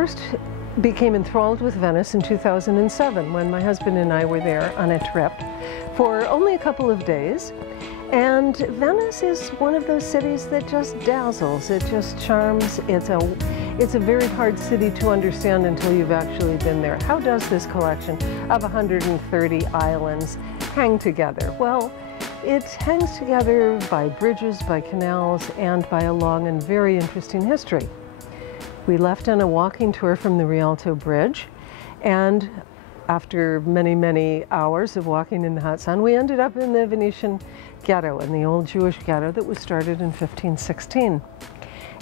first became enthralled with Venice in 2007 when my husband and I were there on a trip for only a couple of days. And Venice is one of those cities that just dazzles, it just charms. It's a very hard city to understand until you've actually been there. How does this collection of 130 islands hang together? Well, it hangs together by bridges, by canals, and by a long and very interesting history. We left on a walking tour from the Rialto Bridge, and after many, many hours of walking in the hot sun, we ended up in the Venetian ghetto, in the old Jewish ghetto that was started in 1516.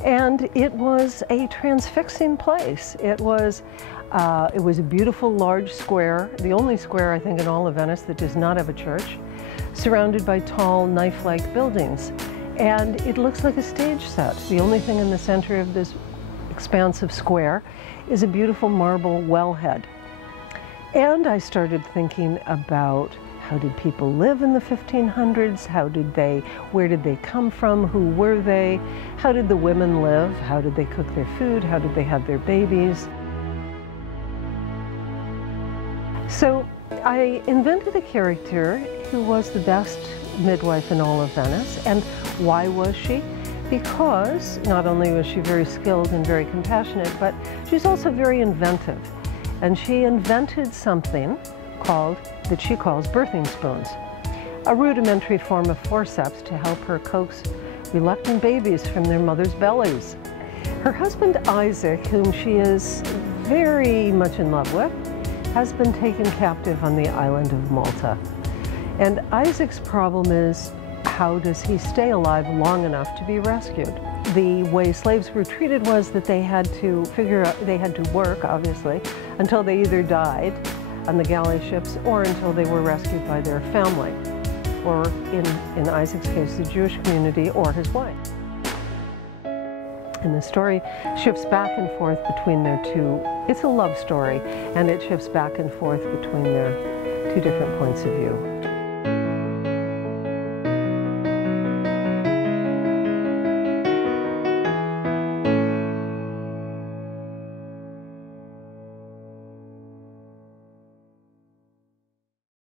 And it was a transfixing place. It was a beautiful large square, the only square I think in all of Venice that does not have a church, surrounded by tall knife-like buildings. And it looks like a stage set. The only thing in the center of this expansive square is a beautiful marble wellhead. And I started thinking about how did people live in the 1500s? Where did they come from? Who were they? How did the women live? How did they cook their food? How did they have their babies? So I invented a character who was the best midwife in all of Venice. And why was she? Because not only was she very skilled and very compassionate, but she's also very inventive. And she invented something that she calls birthing spoons, a rudimentary form of forceps to help her coax reluctant babies from their mothers' bellies. Her husband Isaac, whom she is very much in love with, has been taken captive on the island of Malta. And Isaac's problem is, how does he stay alive long enough to be rescued? The way slaves were treated was that they had to work, obviously, until they either died on the galley ships or until they were rescued by their family, or in Isaac's case, the Jewish community or his wife. And the story shifts back and forth between their two. It's a love story, and it shifts back and forth between their two different points of view.